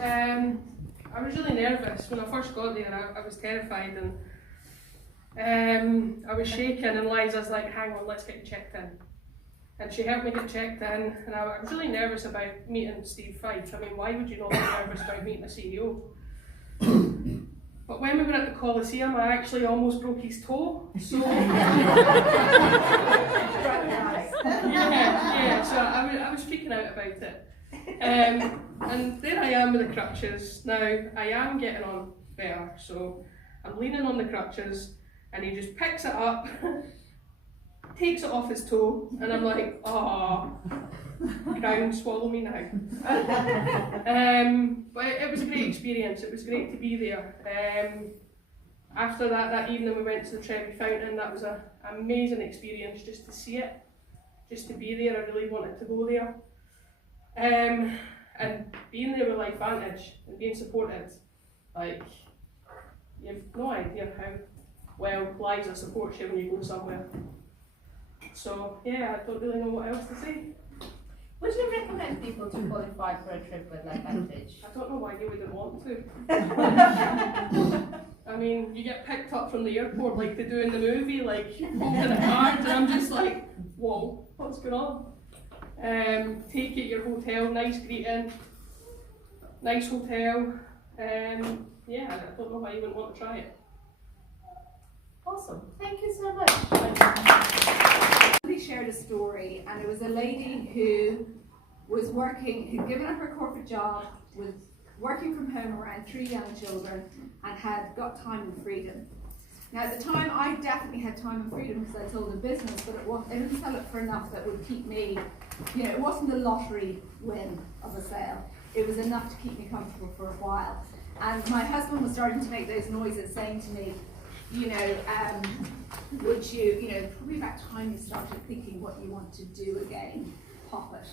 I was really nervous when I first got there. I was terrified, and I was shaking, and Liza's like, hang on, let's get you checked in. And she helped me get checked in, and I was really nervous about meeting Steve Fife. I mean, why would you not be nervous about meeting a CEO? But when we were at the Coliseum, I actually almost broke his toe. So so I was freaking out about it. And there I am with the crutches. Now, I am getting on better, so I'm leaning on the crutches, and he just picks it up, takes it off his toe, and I'm like, oh, ground, swallow me now. But it was a great experience. It was great to be there. After that evening we went to the Trevi Fountain. That was an amazing experience, just to see it, just to be there. I really wanted to go there. And being there with LifeVantage and being supported, like, you've no idea how well Liza supports you when you go somewhere. So yeah, I don't really know what else to say. Would you recommend people to qualify for a trip with LifeVantage? I don't know why you wouldn't want to. I mean, you get picked up from the airport like they do in the movie, like holding a card, and I'm just like, whoa, what's going on? Take you to your hotel, nice greeting, nice hotel. Yeah, I don't know why you wouldn't want to try it. Awesome, thank you so much. Somebody shared a story, and it was a lady who was working, who'd given up her corporate job, was working from home around 3 young children, and had got time and freedom. Now at the time, I definitely had time and freedom because I sold a business, but I didn't sell it for enough that would keep me, it wasn't a lottery win of a sale. It was enough to keep me comfortable for a while. And my husband was starting to make those noises, saying to me, would you, probably about time you started thinking what you want to do again, pop it.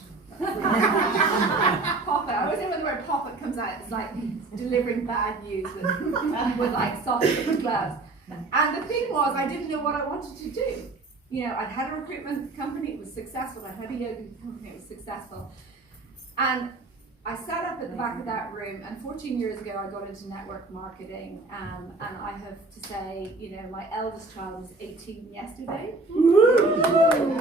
Pop it. I always know when the word pop it comes out, it's like delivering bad news with like soft gloves. And the thing was, I didn't know what I wanted to do. I'd had a recruitment company, it was successful. I'd had a yoga company, it was successful. And I sat up at the back of that room, and 14 years ago I got into network marketing, and I have to say, my eldest child was 18 yesterday,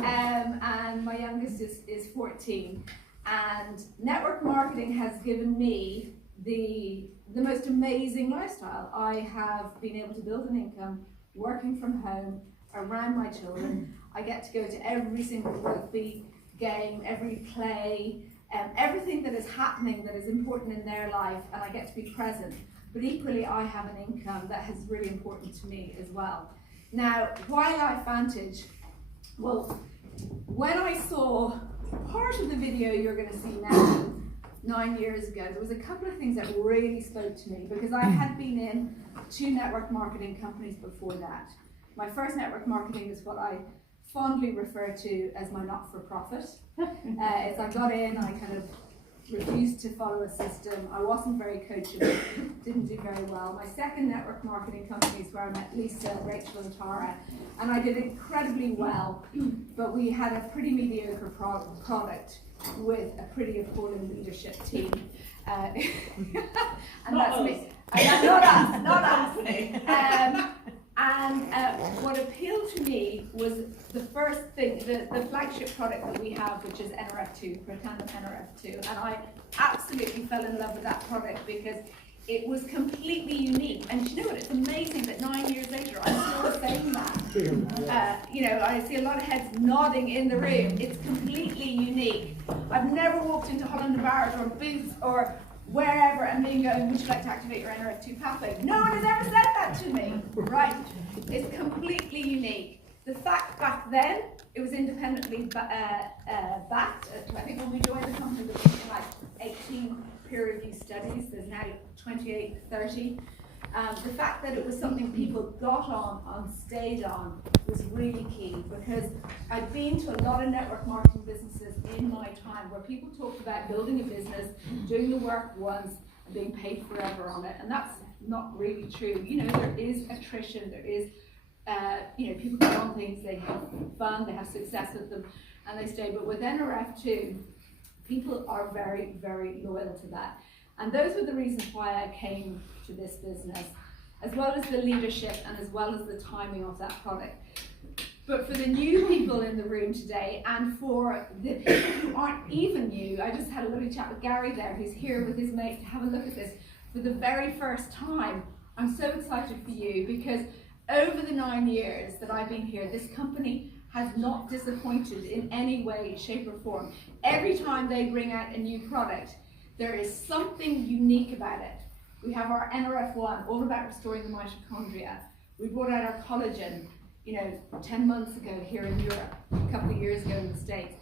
and my youngest is 14, and network marketing has given me the most amazing lifestyle. I have been able to build an income working from home around my children. I get to go to every single rugby game, every play, everything that is happening that is important in their life, and I get to be present. But equally, I have an income that is really important to me as well. Now, why LifeVantage? Well, when I saw part of the video you're going to see now, 9 years ago, there was a couple of things that really spoke to me, because I had been in 2 network marketing companies before that. My first network marketing is what I fondly refer to as my not-for-profit. As I got in, I kind of refused to follow a system. I wasn't very coachable, didn't do very well. My second network marketing company is where I met Lisa, Rachel and Tara, and I did incredibly well, but we had a pretty mediocre product with a pretty appalling leadership team. And that's me. Not us. And what appealed to me was the first thing, the flagship product that we have, which is NRF2, Pretendum NRF2. And I absolutely fell in love with that product because it was completely unique. And you know what, it's amazing that 9 years later I'm still saying that. I see a lot of heads nodding in the room. It's completely unique. I've never walked into Holland & Barrett or Boots or wherever and being going, would you like to activate your NRF2 pathway? No one has ever said that to me, right? It's completely unique. The fact back then, it was independently backed. I think when we joined the company, there was like 18 peer-reviewed studies. There's now 28, 30. The fact that it was something people got on, stayed on, was really key, because I've been to a lot of network marketing businesses in my time where people talked about building a business, doing the work once, and being paid forever on it, and that's not really true. There is attrition, there is, people get on things, they have fun, they have success with them, and they stay. But with NRF2, People are very, very loyal to that. And those were the reasons why I came to this business, as well as the leadership and as well as the timing of that product. But for the new people in the room today, and for the people who aren't even new, I just had a lovely chat with Gary there, who's here with his mate to have a look at this for the very first time. I'm so excited for you, because over the 9 years that I've been here, this company has not disappointed in any way, shape or form. Every time they bring out a new product, there is something unique about it. We have our NRF1, all about restoring the mitochondria. We brought out our collagen, 10 months ago here in Europe, a couple of years ago in the States.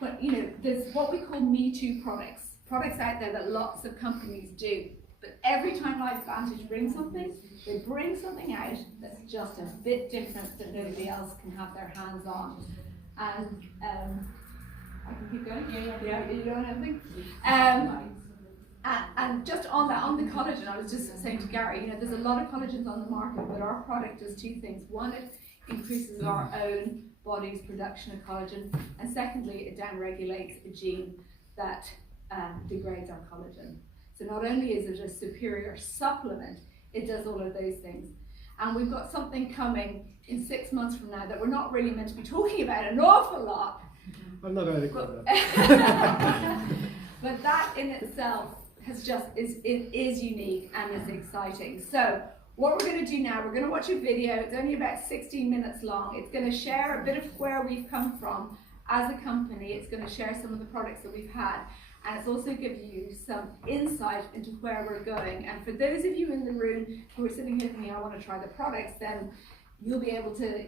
But there's what we call Me Too products out there that lots of companies do. But every time LifeVantage brings something, they bring something out that's just a bit different that nobody else can have their hands on. And I can keep going? Yeah. You don't have anything? And just on that, on the collagen, I was just saying to Gary, there's a lot of collagens on the market, but our product does two things. One, it increases our own body's production of collagen, and secondly, it downregulates a gene that degrades our collagen. So not only is it a superior supplement, it does all of those things. And we've got something coming in 6 months from now that we're not really meant to be talking about an awful lot. I'm not going to comment that. But that in itself is unique and is exciting. So what we're going to do now, we're going to watch a video. It's only about 16 minutes long. It's going to share a bit of where we've come from as a company. It's going to share some of the products that we've had. And it's also give you some insight into where we're going. And for those of you in the room who are sitting here thinking, I want to try the products, then you'll be able to,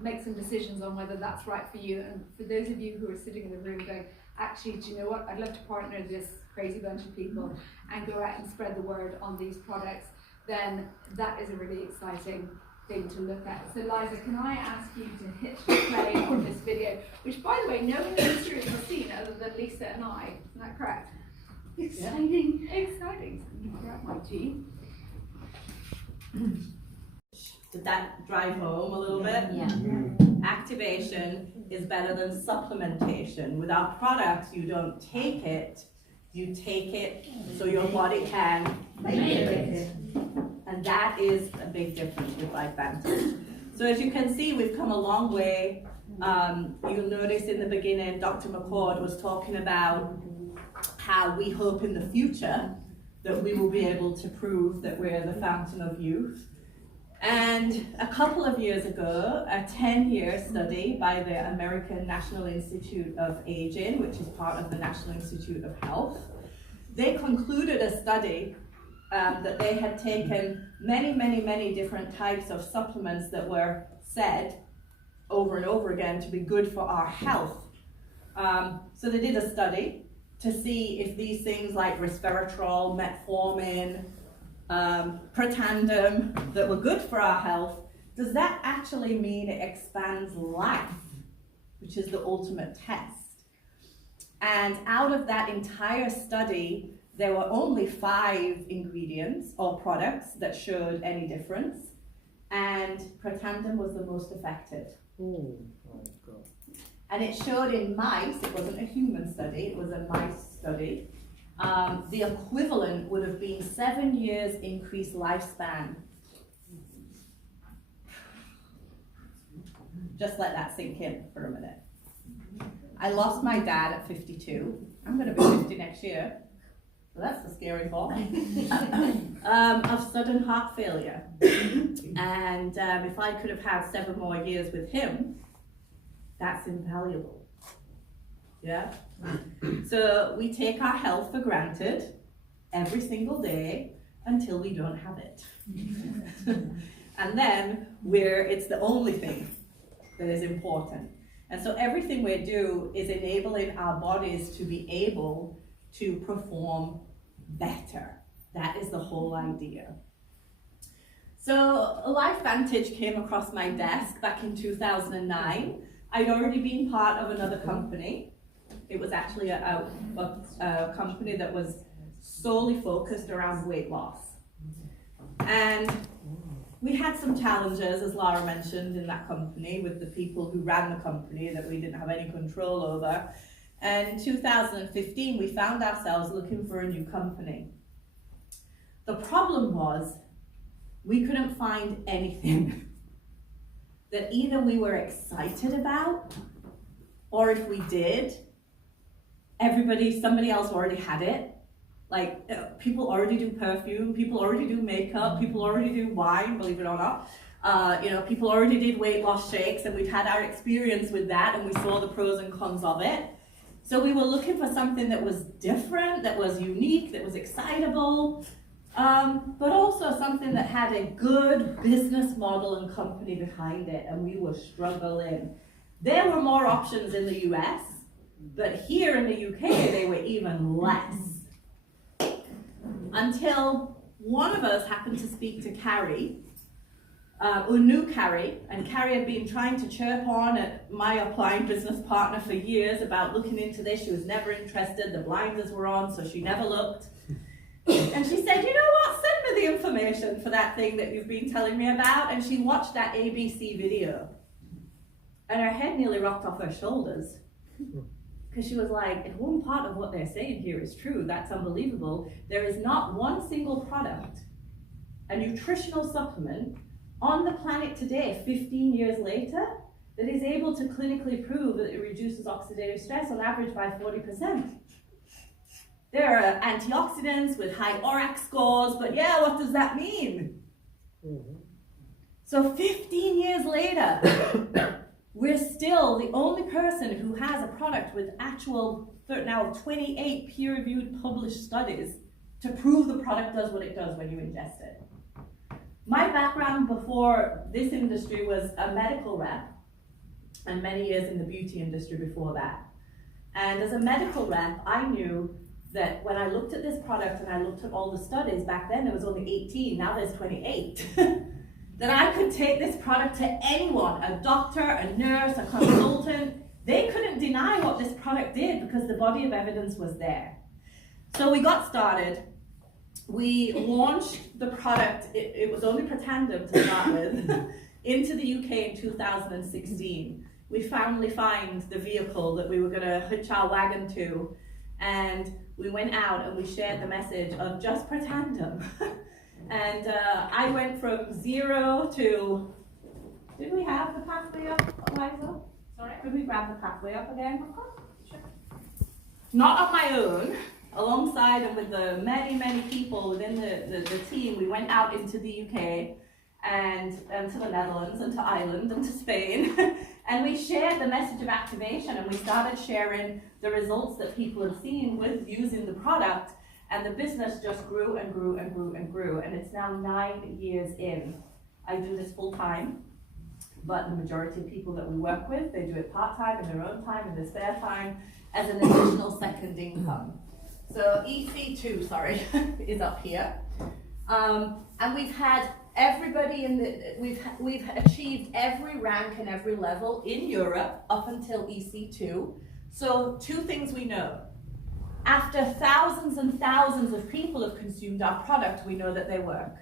make some decisions on whether that's right for you. And for those of you who are sitting in the room going, actually, do you know what? I'd love to partner this crazy bunch of people and go out and spread the word on these products. Then that is a really exciting thing to look at. So Liza, can I ask you to hit play on this video, which by the way, no one in this room has seen other than Lisa and I. Isn't that correct? Exciting. Yeah. Exciting. So grab my tea. Did that drive home a little bit? Yeah. Activation is better than supplementation. With our products, you don't take it, you take it so your body can make it. And that is a big difference with LifeVantage. So as you can see, we've come a long way. You'll notice in the beginning, Dr. McCord was talking about how we hope in the future that we will be able to prove that we're the fountain of youth. And a couple of years ago, a 10-year study by the American National Institute of Aging, which is part of the National Institute of Health, they concluded a study that they had taken many different types of supplements that were said over and over again to be good for our health. So they did a study to see if these things like resveratrol, metformin, Protandim that were good for our health, does that actually mean it expands life, which is the ultimate test? And out of that entire study, there were only 5 ingredients or products that showed any difference, and Protandim was the most effective. Oh my God. And it showed in mice, it wasn't a human study, it was a mice study. The equivalent would have been 7 years increased lifespan. Just let that sink in for a minute. I lost my dad at 52. I'm going to be 50 next year. So that's the scary thought. Of sudden heart failure. And if I could have had 7 more years with him, that's invaluable. Yeah? So we take our health for granted every single day until we don't have it. And then it's the only thing that is important. And so everything we do is enabling our bodies to be able to perform better. That is the whole idea. So LifeVantage came across my desk back in 2009. I'd already been part of another company. It was actually a company that was solely focused around weight loss. And we had some challenges, as Laura mentioned, in that company with the people who ran the company that we didn't have any control over. And in 2015, we found ourselves looking for a new company. The problem was we couldn't find anything that either we were excited about, or if we did, somebody else already had it. Like, people already do perfume, people already do makeup, people already do wine, believe it or not. People already did weight loss shakes, and we'd had our experience with that, and we saw the pros and cons of it. So we were looking for something that was different, that was unique, that was excitable, but also something that had a good business model and company behind it, and we were struggling. There were more options in the US, but here in the UK, they were even less. Until one of us happened to speak to Carrie, who knew Carrie, and Carrie had been trying to chirp on at my applying business partner for years about looking into this. She was never interested, the blinders were on, so she never looked. And she said, you know what, send me the information for that thing that you've been telling me about. And she watched that ABC video, and her head nearly rocked off her shoulders. Because she was like, if one part of what they're saying here is true, that's unbelievable. There is not one single product, a nutritional supplement, on the planet today, 15 years later, that is able to clinically prove that it reduces oxidative stress on average by 40%. There are antioxidants with high ORAC scores, but yeah, what does that mean? So 15 years later, we're still the only person who has a product with actual, now 28 peer-reviewed published studies to prove the product does what it does when you ingest it. My background before this industry was a medical rep, and many years in the beauty industry before that. And as a medical rep, I knew that when I looked at this product and I looked at all the studies, back then there was only 18, now there's 28. That I could take this product to anyone, a doctor, a nurse, a consultant. They couldn't deny what this product did because the body of evidence was there. So we got started. We launched the product, it was only Pretandem to start with, into the UK in 2016. We finally found the vehicle that we were going to hitch our wagon to, and we went out and we shared the message of just Pretandem. And I went from 0 to, did we have the pathway up, Eliza? Sorry? Could we grab the pathway up again? Sure. Not on my own, alongside and with the many people within the team. We went out into the UK and to the Netherlands and to Ireland and to Spain. And we shared the message of activation, and we started sharing the results that people had seen with using the product. And the business just grew and grew and grew and grew. And it's now 9 years in. I do this full time, but the majority of people that we work with, they do it part-time, in their own time, in their spare time, as an additional second income. So EC2, is up here. And we've had everybody we've achieved every rank and every level in Europe up until EC2. So 2 things we know. After thousands and thousands of people have consumed our product, we know that they work.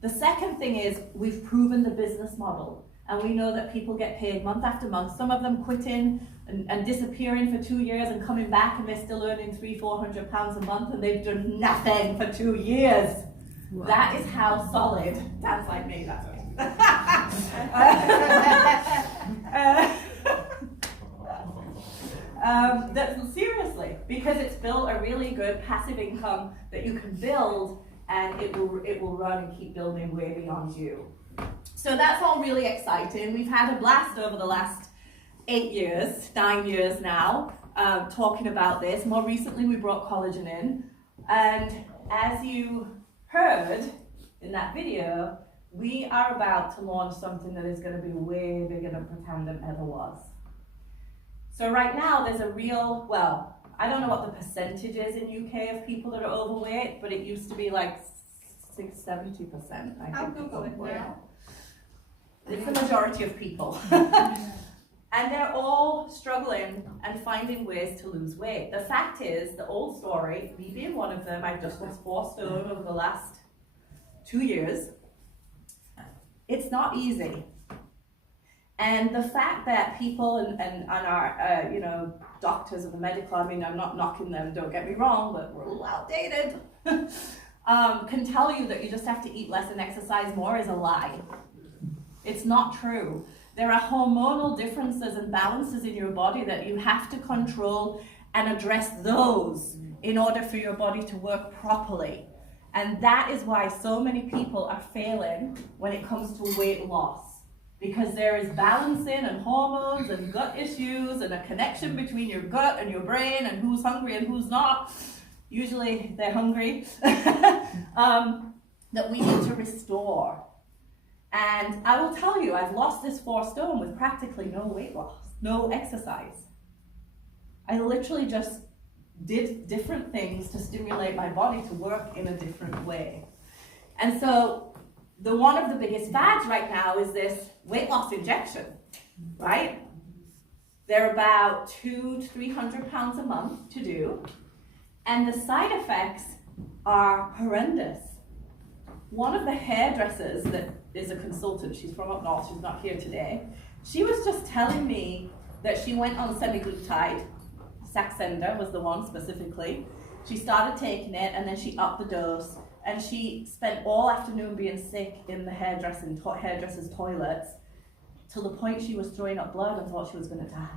The second thing is we've proven the business model, and we know that people get paid month after month, some of them quitting and disappearing for 2 years and coming back, and they're still earning £300-400 a month, and they've done nothing for 2 years. Wow. That is how solid. That's like me, that's me. Seriously, because it's built a really good passive income that you can build, and it will run and keep building way beyond you. So that's all really exciting. We've had a blast over the last 9 years now, talking about this. More recently, we brought collagen in, and as you heard in that video, we are about to launch something that is going to be way bigger than Pretandem ever was. So right now, there's a real, I don't know what the percentage is in UK of people that are overweight, but it used to be like 70%. I'll Google it now. It's the majority of people. And they're all struggling and finding ways to lose weight. The fact is, the old story, me being one of them, I just lost 4 stone over the last 2 years. It's not easy. And the fact that people and our, doctors and the medical, I mean, I'm not knocking them, don't get me wrong, but we're a little outdated, can tell you that you just have to eat less and exercise more is a lie. It's not true. There are hormonal differences and balances in your body that you have to control and address those in order for your body to work properly. And that is why so many people are failing when it comes to weight loss. Because there is balancing and hormones and gut issues and a connection between your gut and your brain and who's hungry and who's not. Usually they're hungry. That we need to restore. And I will tell you, I've lost this 4 stone with practically no weight loss, no exercise. I literally just did different things to stimulate my body to work in a different way. And so one of the biggest fads right now is this weight loss injection, right? They're about 200 to 300 pounds a month to do. And the side effects are horrendous. One of the hairdressers that is a consultant, she's from up north, she's not here today, she was just telling me that she went on semaglutide, Saxenda was the one specifically. She started taking it and then she upped the dose and she spent all afternoon being sick in the hairdresser's toilets till the point she was throwing up blood and thought she was going to die.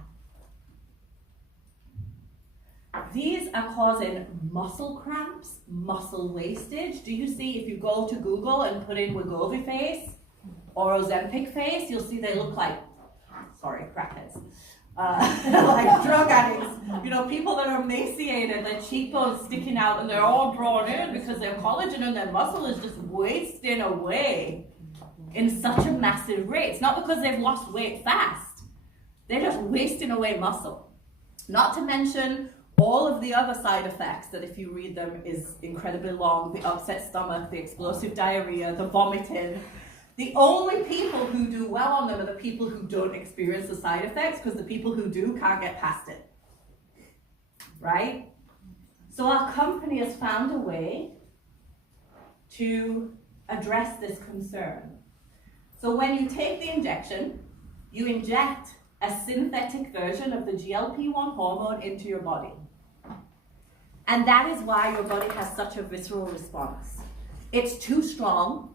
These are causing muscle cramps, muscle wastage. Do you see, if you go to Google and put in Wegovy face or Ozempic face, you'll see they look like, crackheads. Like drug addicts, people that are emaciated, their cheekbones sticking out and they're all drawn in because their collagen and their muscle is just wasting away in such a massive rate. It's not because they've lost weight fast, they're just wasting away muscle. Not to mention all of the other side effects that, if you read them, is incredibly long: the upset stomach, the explosive diarrhea, the vomiting. The only people who do well on them are the people who don't experience the side effects, because the people who do can't get past it, right? So our company has found a way to address this concern. So when you take the injection, you inject a synthetic version of the GLP-1 hormone into your body. And that is why your body has such a visceral response. It's too strong.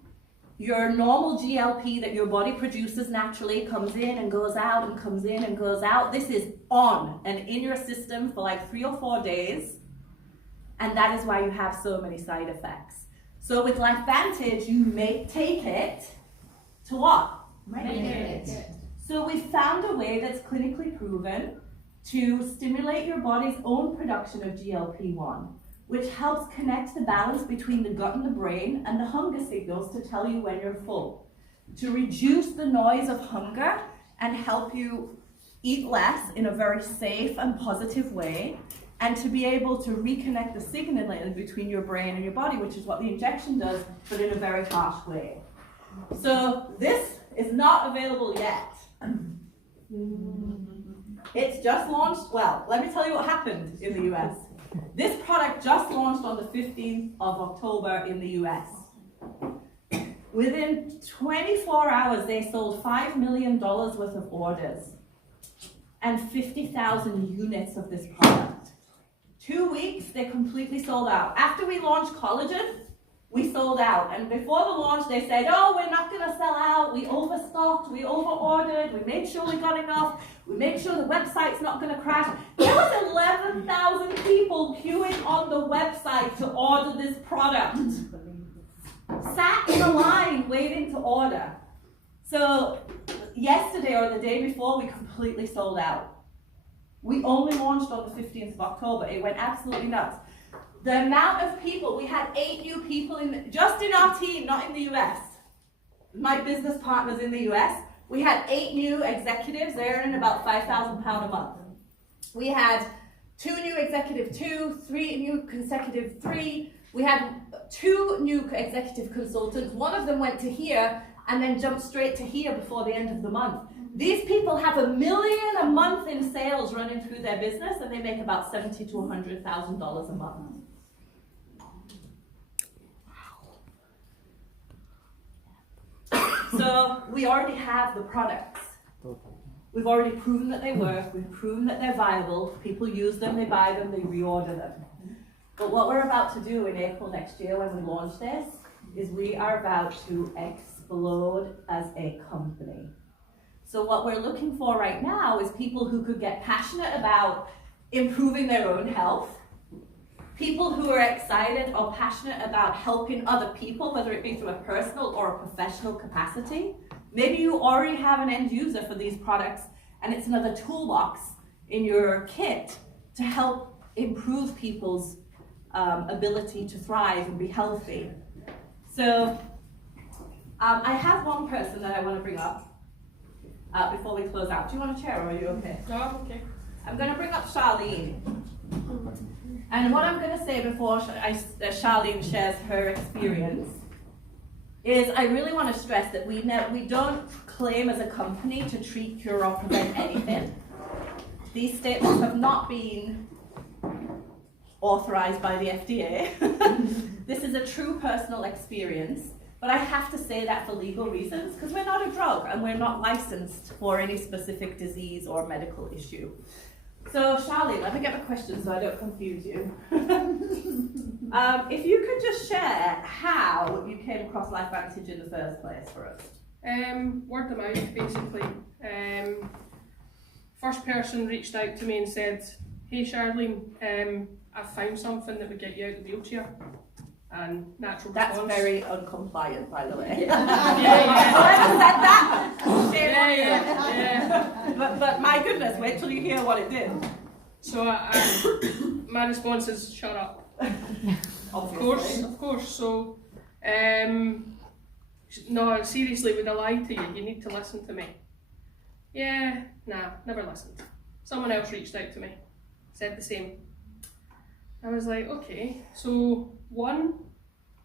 Your normal GLP that your body produces naturally comes in and goes out and comes in and goes out. This is on and in your system for like 3 or 4 days. And that is why you have so many side effects. So with LifeVantage, you may take it to what? Meditate. So we found a way that's clinically proven to stimulate your body's own production of GLP-1, which helps connect the balance between the gut and the brain and the hunger signals to tell you when you're full, to reduce the noise of hunger and help you eat less in a very safe and positive way, and to be able to reconnect the signaling between your brain and your body, which is what the injection does, but in a very harsh way. So this is not available yet. It's just launched. Well, let me tell you what happened in the US. This product just launched on the 15th of October in the US. Within 24 hours, they sold $5 million worth of orders and 50,000 units of this product. 2 weeks, they completely sold out. After we launched collagen, we sold out. And before the launch, they said, oh, we're not going to sell out. We overstocked, we overordered, we made sure we got enough. We made sure the website's not going to crash. There was 11,000 people queuing on the website to order this product. Sat in a line waiting to order. So yesterday or the day before, we completely sold out. We only launched on the 15th of October. It went absolutely nuts. The amount of people, we had 8 new people just in our team, not in the US. My business partners in the US, we had 8 new executives. They're earning about £5,000 a month. We had 2 new executive 2, 3 new consecutive 3. We had 2 new executive consultants. One of them went to here and then jumped straight to here before the end of the month. These people have $1 million a month in sales running through their business, and they make about $70,000 to $100,000 a month. So we already have the products. Totally. We've already proven that they work, we've proven that they're viable, people use them, they buy them, they reorder them. But what we're about to do in April next year when we launch this, is we are about to explode as a company. So what we're looking for right now is people who could get passionate about improving their own health, people who are excited or passionate about helping other people, whether it be through a personal or a professional capacity. Maybe you already have an end user for these products and it's another toolbox in your kit to help improve people's ability to thrive and be healthy. So I have one person that I want to bring up before we close out. Do you want a chair or are you okay? No, I'm okay. I'm going to bring up Charlene. And what I'm going to say before Charlene shares her experience is I really want to stress that we don't claim as a company to treat, cure or prevent anything. These statements have not been authorized by the FDA. This is a true personal experience, but I have to say that for legal reasons because we're not a drug and we're not licensed for any specific disease or medical issue. So Charlene, let me get the question so I don't confuse you. If you could just share how you came across LifeVantage in the first place for us. Word of mouth, basically. First person reached out to me and said, "Hey Charlene, I've found something that would get you out of the wheelchair." And natural That's response. very uncompliant, by the way. Yeah. Whoever said that, shame on you. Yeah. But my goodness, wait till you hear what it did. So my response is, "Shut up." Of course. So, no, seriously, would I lie to you? You need to listen to me. Yeah, nah, never listened. Someone else reached out to me, said the same. I was like, okay, so 1,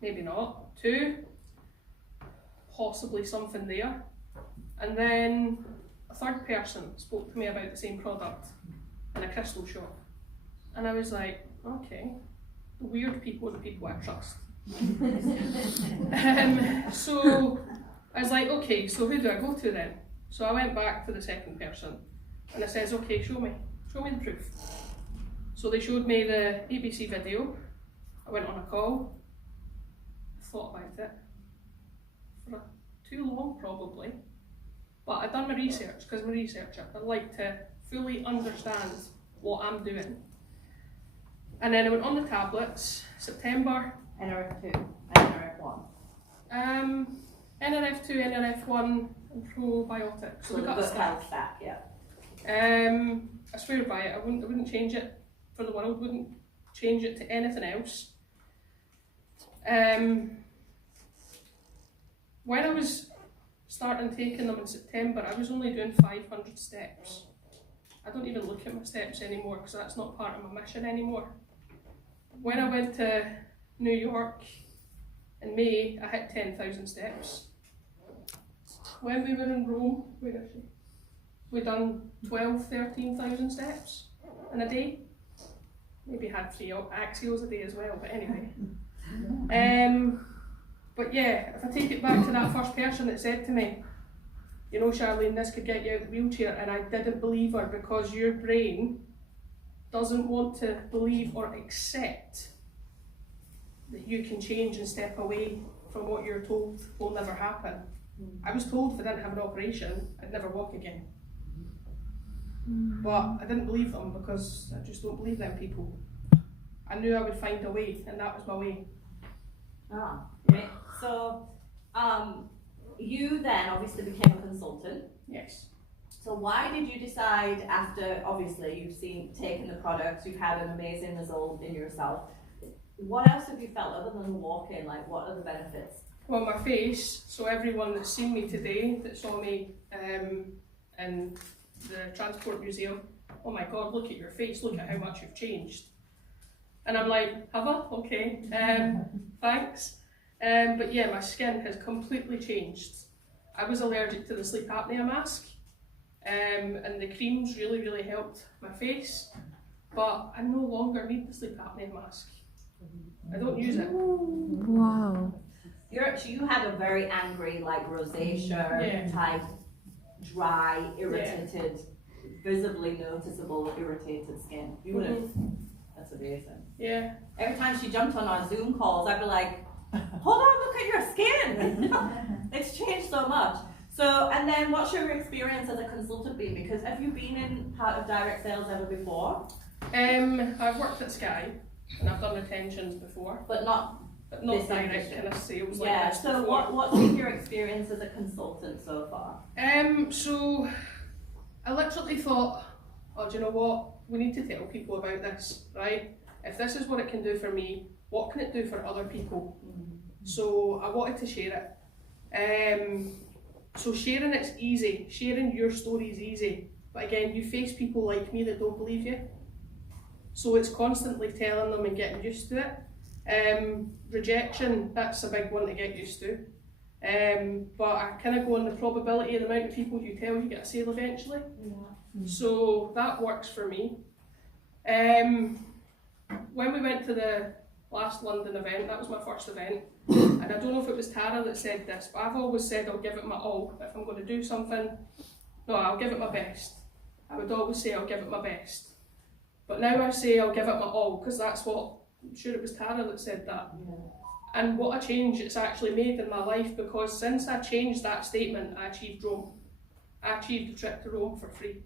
maybe not. 2, possibly something there. And then a third person spoke to me about the same product in a crystal shop. And I was like, okay, the weird people are the people I trust. So I was like, okay, so who do I go to then? So I went back to the second person and I says, okay, show me the proof. So they showed me the ABC video. I went on a call, thought about it for too long probably, but I'd done my research because I'm a researcher. I like to fully understand what I'm doing. And then I went on the tablets, September. NRF2 and NRF1. NRF2, NRF1 and probiotics. So the got a good stack. health stack, yeah. I swear by it, I wouldn't change it for the world, wouldn't change it to anything else. When I was starting taking them in September, I was only doing 500 steps. I don't even look at my steps anymore because that's not part of my mission anymore. When I went to New York in May, I hit 10,000 steps. When we were in Rome, we done 12, 13,000 steps in a day. Maybe had 3 axials a day as well, but anyway. But yeah, if I take it back to that first person that said to me, you know Charlene, this could get you out of the wheelchair, and I didn't believe her because your brain doesn't want to believe or accept that you can change and step away from what you're told will never happen. I was told if I didn't have an operation, I'd never walk again. But I didn't believe them because I just don't believe them people. I knew I would find a way, and that was my way. Right. So, you then obviously became a consultant. Yes. So why did you decide after, obviously you've taken the products, you've had an amazing result in yourself. What else have you felt other than the walk-in? Like, what are the benefits? Well, my face, so everyone that's seen me today, that saw me in the Transport Museum, oh my God, look at your face, look at how much you've changed. And I'm like, have I? Okay, thanks. But yeah, my skin has completely changed. I was allergic to the sleep apnea mask, and the creams really helped my face, but I no longer need the sleep apnea mask. I don't use it. Wow. You had a very angry, like rosacea type dry, irritated, visibly noticeable, irritated skin. You would have. That's amazing. Yeah. Every time she jumped on our Zoom calls, I'd be like, hold on, look at your skin. It's changed so much. So, and then what's your experience as a consultant been? Because have you been in part of direct sales ever before? I've worked at Sky and I've done retentions before. But not this direct industry. kind of sales Yeah, like this so before. what's been your experience as a consultant so far? So I literally thought, oh, do you know what? We need to tell people about this, right? If this is what it can do for me, what can it do for other people? So I wanted to share it. So sharing it's easy, sharing your story is easy, but again, you face people like me that don't believe you. So it's constantly telling them and getting used to it. Rejection, that's a big one to get used to. But I kind of go on the probability of the amount of people you tell you get a sale eventually. So that works for me. When we went to the last London event, that was my first event, and I don't know if it was Tara that said this, but I've always said I'll give it my all. If I'm going to do something, no, I'll give it my best. I would always say I'll give it my best. But now I say I'll give it my all, because that's what, I'm sure it was Tara that said that. And what a change it's actually made in my life, because since I changed that statement, I achieved Rome. I achieved a trip to Rome for free.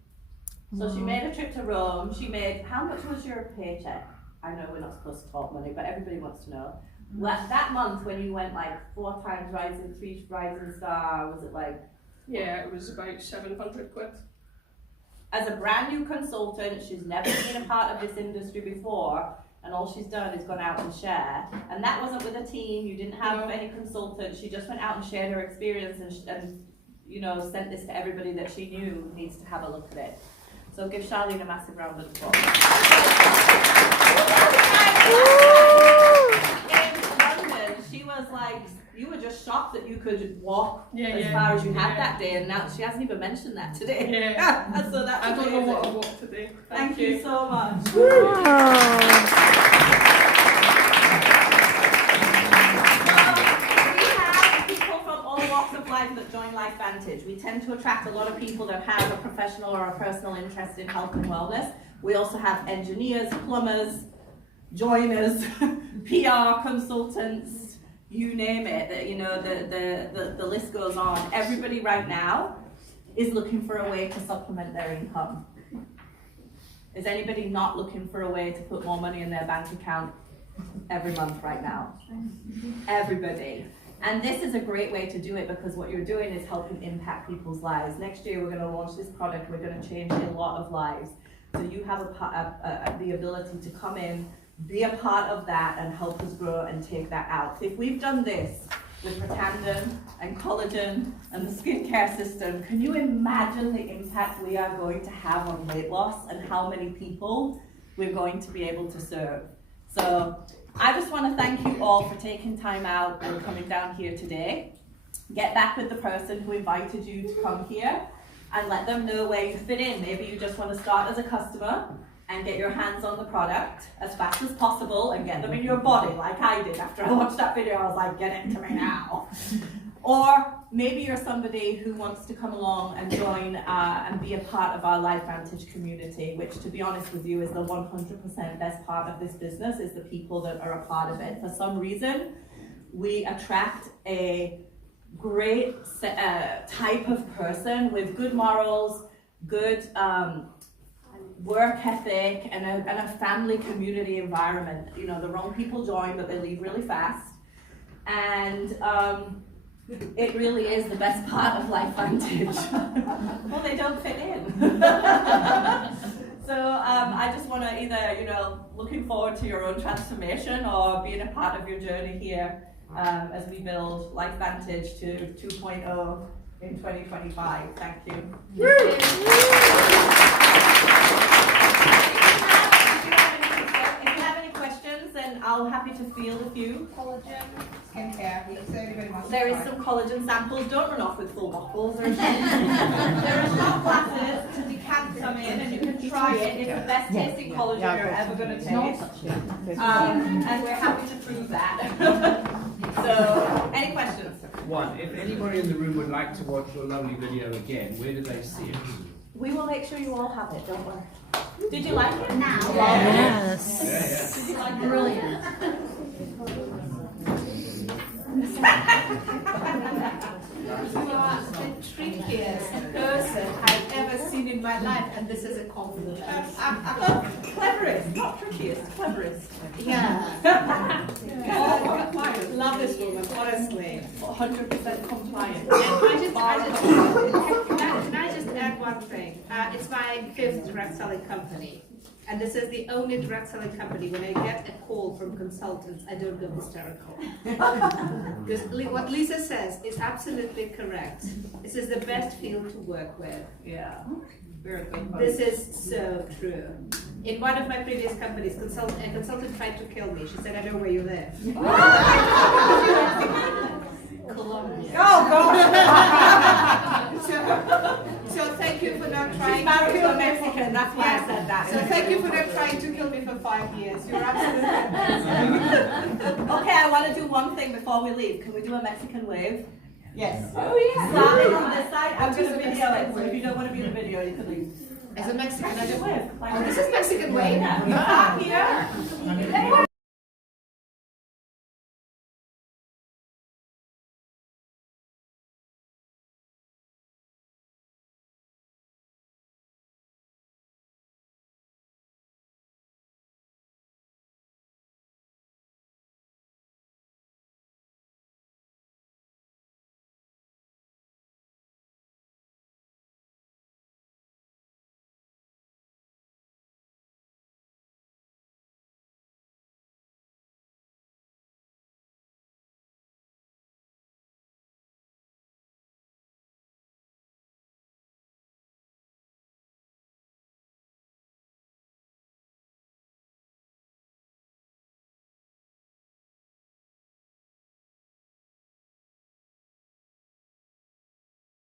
So she made a trip to Rome. She made, how much was your paycheck? I know we're not supposed to talk money, but everybody wants to know. That month when you went like 4 times rising, 3 rising star, was it like? Yeah, it was about 700 quid. As a brand new consultant, she's never been a part of this industry before, and all she's done is gone out and share. And that wasn't with a team, you didn't have any consultants, she just went out and shared her experience and you know, sent this to everybody that she knew needs to have a look at it. So give Charlene a massive round of applause. In London, she was like, you were just shocked that you could walk as far as you had that day, and now she hasn't even mentioned that today. Yeah. So that's I don't know amazing. what I walked today. Thank you so much. That join LifeVantage. We tend to attract a lot of people that have a professional or a personal interest in health and wellness. We also have engineers, plumbers, joiners, PR consultants, you name it. You know, the list goes on. Everybody right now is looking for a way to supplement their income. Is anybody not looking for a way to put more money in their bank account every month right now? Everybody. And this is a great way to do it, because what you're doing is helping impact people's lives. Next year we're going to launch this product, we're going to change a lot of lives. So you have the ability to come in, be a part of that and help us grow and take that out. So if we've done this with Protandim and collagen and the skincare system, can you imagine the impact we are going to have on weight loss and how many people we're going to be able to serve? So I just want to thank you all for taking time out and coming down here today. Get back with the person who invited you to come here and let them know where you fit in. Maybe you just want to start as a customer and get your hands on the product as fast as possible and get them in your body like I did. After I watched that video, I was like, get it to me now. Or maybe you're somebody who wants to come along and join and be a part of our LifeVantage community, which, to be honest with you, is the 100% best part of this business, is the people that are a part of it. For some reason, we attract a great type of person with good morals, good work ethic, and a family community environment. You know, the wrong people join, but they leave really fast. And it really is the best part of LifeVantage. Well, they don't fit in. So I just want to either, you know, looking forward to your own transformation or being a part of your journey here as we build LifeVantage to 2.0 in 2025. Thank you. Then I'm happy to field a few. Collagen, skincare, so everybody wants There to is try. some collagen samples. Don't run off with full bottles. There are shot glasses to decant some in, and you can try it. It's the best tasting collagen you're ever going to taste. And we're happy to prove that. So, any questions? one. If anybody in the room would like to watch your lovely video again, where do they see it? We will make sure you all have it, don't worry. Did you like it? Now. Yes. Yeah, yeah. Brilliant. You are the trickiest person I've ever seen in my life, and this is a compliment. Cleverest, not trickiest, cleverest. Yeah. Love this woman, honestly. 100% compliant. Can I just add one thing? It's my 5th direct selling company. And this is the only direct selling company when I get a call from consultants, I don't go hysterical. Because what Lisa says is absolutely correct. This is the best field to work with. Yeah. Very good. This is so true. In one of my previous companies, a consultant tried to kill me. She said, I know where you live. Colombia. Oh, gosh! So thank you for not trying She's married to to kill a me. Mexican, that's why I said that. So thank you for not trying to kill me for 5 years. You're absolutely Okay, I want to do one thing before we leave. Can we do a Mexican wave? Yes. Oh, yeah. Starting on this side, I'm going to video it. So if you don't want to be in the video, you can leave. As a Mexican, I Mexican don't. wave. Oh, this is Mexican way. Yeah. Here.